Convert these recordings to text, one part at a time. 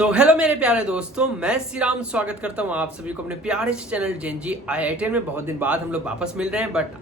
तो हेलो मेरे प्यारे दोस्तों, मैं श्री राम स्वागत करता हूँ आप सभी को अपने प्यारे से चैनल जेनजी IITN में। बहुत दिन बाद हम लोग वापस मिल रहे हैं, but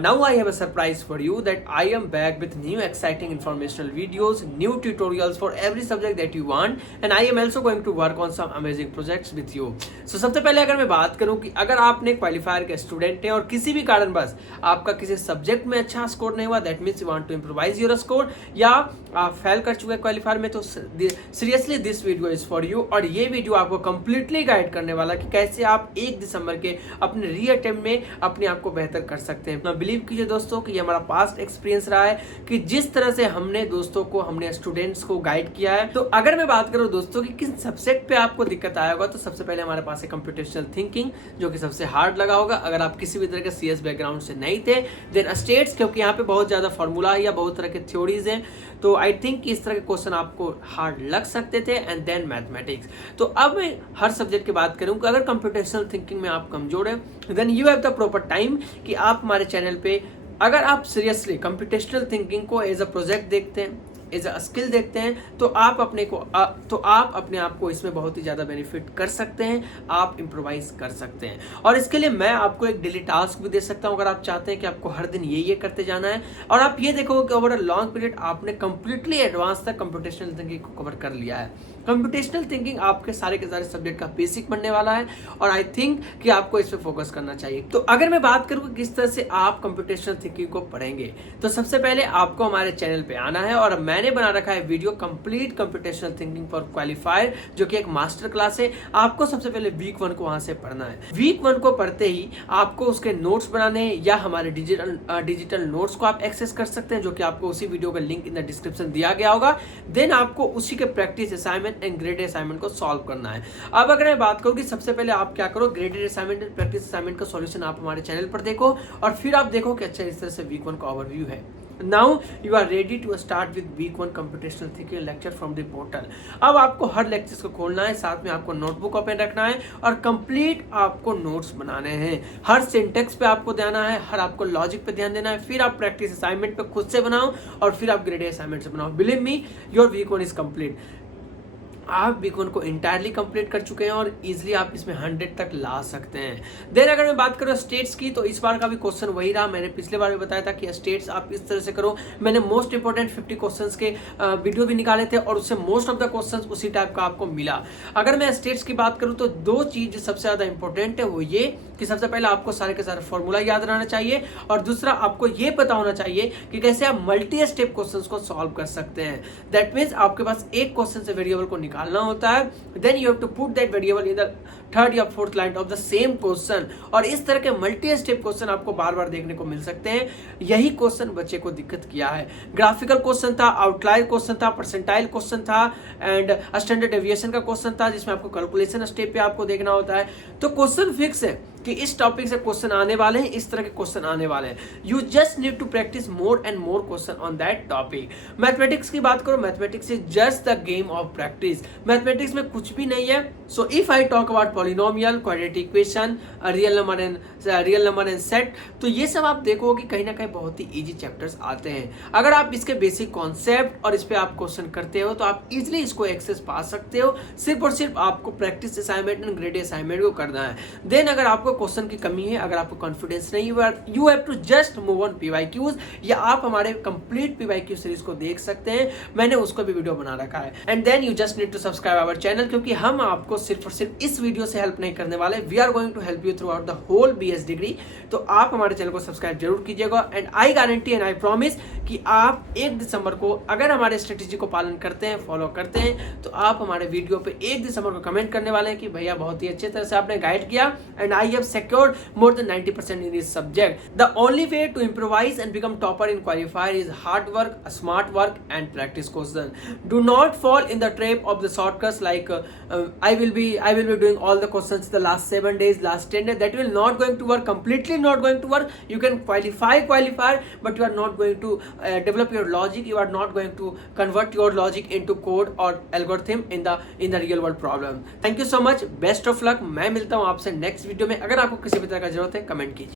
now I have a surprise for you that I am back with new exciting informational videos, new tutorials for every subject that you want, and I am also going to work on some amazing projects with you. So सबसे पहले अगर मैं बात करूं कि अगर आपने qualifier के स्टूडेंट हैं और किसी भी कारणवश आपका किसी सब्जेक्ट में अच्छा स्कोर नहीं हुआ, that means you want to improvise your score, या आप फेल कर चुके हैं क्वालिफायर में, तो seriously this video is for you. और ये वीडियो आपको कंप्लीटली गाइड करने वाला कि कैसे आप 1 दिसंबर के अपने री अटेम्प्ट में अपने आप को बेहतर कर सकते हैं। मैं बिलीव कीजिए दोस्तों कि ये हमारा पास्ट एक्सपीरियंस रहा है कि जिस तरह से हमने दोस्तों को, हमने स्टूडेंट्स को गाइड किया है। तो अगर मैं बात करूं दोस्तों कि किस सब्जेक्ट पे आपको दिक्कत आया होगा, तो सबसे पहले हमारे पास है कंप्यूटेशनल थिंकिंग, जो कि सबसे हार्ड लगा होगा। अगर आप किसी भी तरह के CS बैकग्राउंड से नहीं थे, देन स्टेट्स, क्योंकि यहाँ पे बहुत ज्यादा फॉर्मूला है या बहुत तरह के थ्योरीज हैं, तो आई थिंक इस तरह के क्वेश्चन आपको हार्ड लग सकते थे। And then mathematics. तो अब मैं हर सब्जेक्ट की बात करूं कि अगर कंप्यूटेशनल थिंकिंग में आप कमजोर हैं, then you have the proper time कि आप हमारे चैनल पे, अगर आप सीरियसली कंप्यूटेशनल थिंकिंग को एज अ प्रोजेक्ट देखते हैं, एज अ स्किल देखते हैं, तो आप अपने आप को इसमें बहुत ही ज़्यादा बेनिफिट कर सकते हैं, आप इम्प्रोवाइज कर सकते हैं। और इसके लिए मैं आपको एक डेली टास्क भी दे सकता हूं, अगर आप चाहते हैं कि आपको हर दिन ये करते जाना है, और आप ये देखोगे कि ओवर अ लॉन्ग पीरियड आपने कंप्लीटली एडवांस तक कंप्यूटेशनल थिंकिंग को कवर कर लिया है। कंप्यूटेशनल थिंकिंग आपके सारे के सारे सब्जेक्ट का बेसिक बनने वाला है, और आई थिंक कि आपको इस पे फोकस करना चाहिए। तो अगर मैं बात करूं कि किस तरह से आप कंप्यूटेशनल थिंकिंग को पढ़ेंगे, तो सबसे पहले आपको हमारे चैनल पे आना है, और मैंने बना रखा है video complete computational thinking for qualifier, जो कि एक मास्टर क्लास है। आपको सबसे पहले वीक 1 को वहां से पढ़ना है। वीक 1 को पढ़ते ही आपको उसके नोट्स बनाने हैं, या हमारे डिजिटल नोट्स को आप एक्सेस कर सकते हैं, जो कि आपको उसी वीडियो का लिंक इन द डिस्क्रिप्शन दिया गया होगा। देन आपको उसी के practice assignment and graded assignment को सॉल्व करना है। अब अगर मैं बात करूं कि सबसे पहले आप क्या करो, graded assignment and practice assignment का सॉल्यूशन आप हमारे चैनल पर देखो, और फिर आप देखो कि अच्छा इस तरह से वीक 1 का ओवरव्यू है। Now you are ready to start with week 1 computational thinking lecture from the portal। अब आपको हर लेक्चर्स को खोलना है, साथ में आपको नोटबुक ओपन रखना है, और कंप्लीट आपको नोट्स बनाने हैं। हर सिंटेक्स पे आपको ध्यान है, हर आपको लॉजिक पे ध्यान देना है। फिर आप प्रैक्टिस असाइनमेंट पे खुद से बनाओ, और फिर आप ग्रेडेड असाइनमेंट से बनाओ। Believe me, your week 1 is complete. आप वीक 1 को इंटायरली कंप्लीट कर चुके हैं, और इजीली आप इसमें 100 तक ला सकते हैं। देन अगर मैं बात करूं स्टेट्स की, तो इस बार का भी क्वेश्चन वही रहा। मैंने पिछले बार भी बताया था कि स्टेट्स आप इस तरह से करो। मैंने मोस्ट इंपोर्टेंट 50 क्वेश्चंस के वीडियो भी निकाले थे, और उससे मोस्ट ऑफ द क्वेश्चंस उसी टाइप का आपको मिला। अगर मैं स्टेट्स की बात करूं, तो 2 चीज सबसे ज्यादा इंपॉर्टेंट है, वो ये कि सबसे पहले आपको सारे के सारे फॉर्मूला याद रहना चाहिए, और दूसरा आपको ये पता होना चाहिए कि कैसे आप मल्टी स्टेप क्वेश्चंस को सॉल्व कर सकते हैं। दैट मीन्स आपके पास एक क्वेश्चन से वेरिएबल को निकालना होता है, then you have to put that variable in the 3rd या 4th line of the same question. और इस तरह के मल्टी स्टेप क्वेश्चन आपको बार बार देखने को मिल सकते हैं। यही क्वेश्चन बच्चे को दिक्कत किया है। ग्राफिकल क्वेश्चन था, आउटलायर क्वेश्चन था, परसेंटाइल क्वेश्चन था, एंड स्टैंडर्ड डेविएशन का क्वेश्चन था, जिसमें आपको कैलकुलेशन स्टेप पे आपको देखना होता है। तो क्वेश्चन फिक्स है कि इस टॉपिक से क्वेश्चन आने वाले हैं, इस तरह के क्वेश्चन आने वाले हैं। You just need to practice more and more question on that topic. Mathematics की बात करो, mathematics is just the game of practice. Mathematics में कुछ भी नहीं है। So if I talk about polynomial, quadratic equation, real number and set, तो ये सब आप देखोगे कहीं ना कहीं बहुत ही इजी चैप्टर्स आते हैं। अगर आप इसके बेसिक कॉन्सेप्ट और इस पे आप क्वेश्चन करते हो, तो आप इजिली इसको एक्सेस पा सकते हो। सिर्फ और सिर्फ आपको practice assignment and graded assignment को करना है। देन अगर आपको क्वेश्चन की कमी है, अगर आपको कॉन्फिडेंस नहीं, you have to just move on PYQs, या आप हमारे कंप्लीट PYQ सीरीज को देख सकते हैं। मैंने उसको भी वीडियो बना रखा है। And then you just need to subscribe our channel, क्योंकि हम आपको सिर्फ और सिर्फ इस वीडियो से हेल्प नहीं करने वाले, we are going to help you throughout the whole BS degree. तो आप हमारे चैनल को सब्सक्राइब जरूर कीजिएगा, and I guarantee and I promise कि आप 1 दिसंबर को अगर हमारे स्ट्रेटेजी को पालन करते हैं, फॉलो करते हैं, तो आप हमारे वीडियो पे 1 दिसंबर को कमेंट करने वाले हैं कि भैया बहुत ही अच्छे तरह से आपने गाइड किया, and I have secured more than 90% in this subject. The only way to improvise and become topper in qualifier is hard work, smart work, and practice question. Do not fall in the trap of the shortcuts like I will be doing all the questions the last 7 days, last 10 days. That will not going to work. Completely not going to work. You can qualify, but you are not going to develop your logic. You are not going to convert your logic into code or algorithm in the real world problem. Thank you so much. Best of luck. मैं मिलता हूँ आपसे next video में। अगर आपको किसी भी तरह का जरूरत है, कमेंट कीजिए।